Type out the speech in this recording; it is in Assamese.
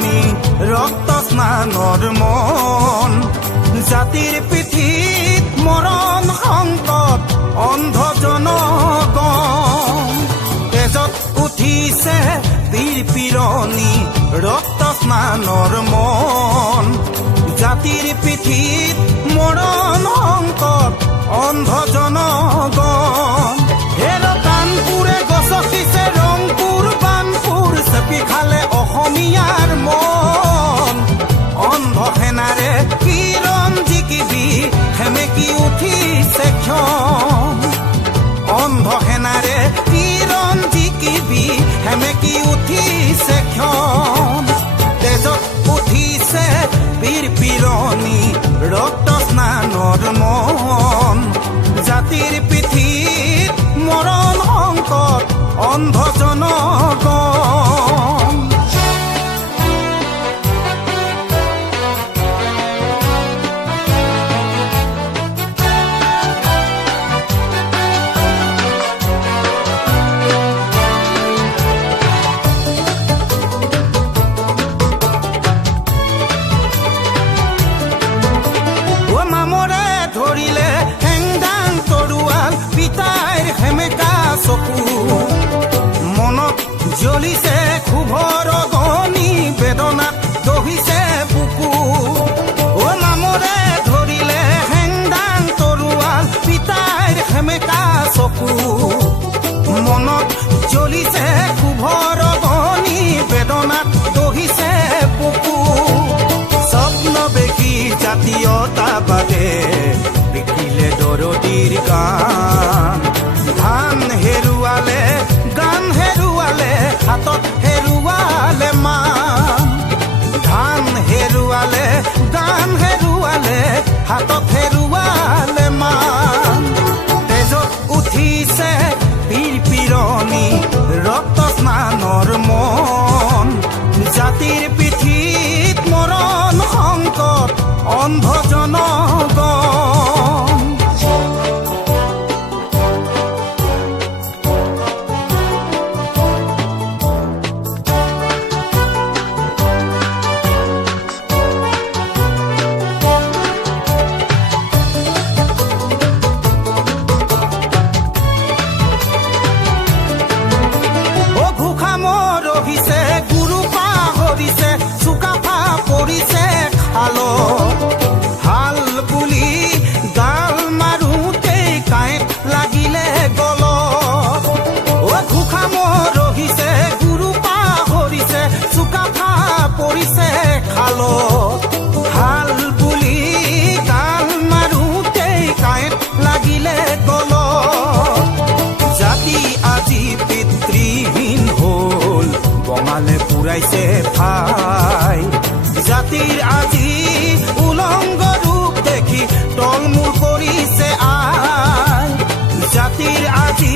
পিৰণি ৰক্ত স্নানৰ মন জাতিৰ পিঠিত মৰণ সংকট অন্ধ জনগণ তেজত উঠিছে বীৰ পিৰণি ৰক্ত স্নানৰ মন জাতিৰ পিঠিত মৰণ সংকট অন্ধ জনগণ হেৰ কাণপুৰে গছকিছে ৰংপুৰ বানপুৰ চেপি খালে অসমীয়াৰ মন অন্ধ সেনাৰে কিৰণ জিকিবি সেমেকি উঠিছে ক্ষণ অন্ধ সেনাৰে কিৰণ জিকিবি সেমেকি উঠিছে ক্ষণ তেজত উঠিছে বীৰ পিৰণি ৰক্ত স্নানৰ মন জাতিৰ পিঠিত মৰণ সংকট অন্ধ জনগণ মনত জ্বলিছে ক্ষোভৰ অগ্নি বেদনাত দহিছে বুকু অ নামৰে ধৰিলে হেংদাং তৰোৱাল পিতাইৰ সেমেকা চকু মনত জ্বলিছে ক্ষোভৰ অগ্নি বেদনাত দহিছে বুকু স্বপ্ন দেখি জাতীয়তাবাদে দেখিলে দৰদীৰ গান ধান হেৰুৱালে গান হেৰুৱালে হাতত হেৰুৱালে মান ধান হেৰুৱালে গান হেৰুৱালে হাতত হেৰুৱালে মান তেজত উঠিছে বীৰ পিৰণি ৰক্ত স্নানৰ মন জাতিৰ পিঠিত মৰণ সংকট অন্ধ জনগণ হাল বুলি গাল মাৰোতেই কাঁইট লাগিলে গলত অ ঘোষা মৰহিছে গুৰু পাহৰিছে চুকাফা পৰিছে খালত হাল বুলি গাল মাৰোতেই কাঁইট লাগিলে গলত জাতি আজি পিতৃহীন হ'ল বঙালে পুৰাইছে ফাই জাতিৰ আজি উলংগ ৰূপ দেখি তলমূল কৰিছে আই জাতিৰ আজি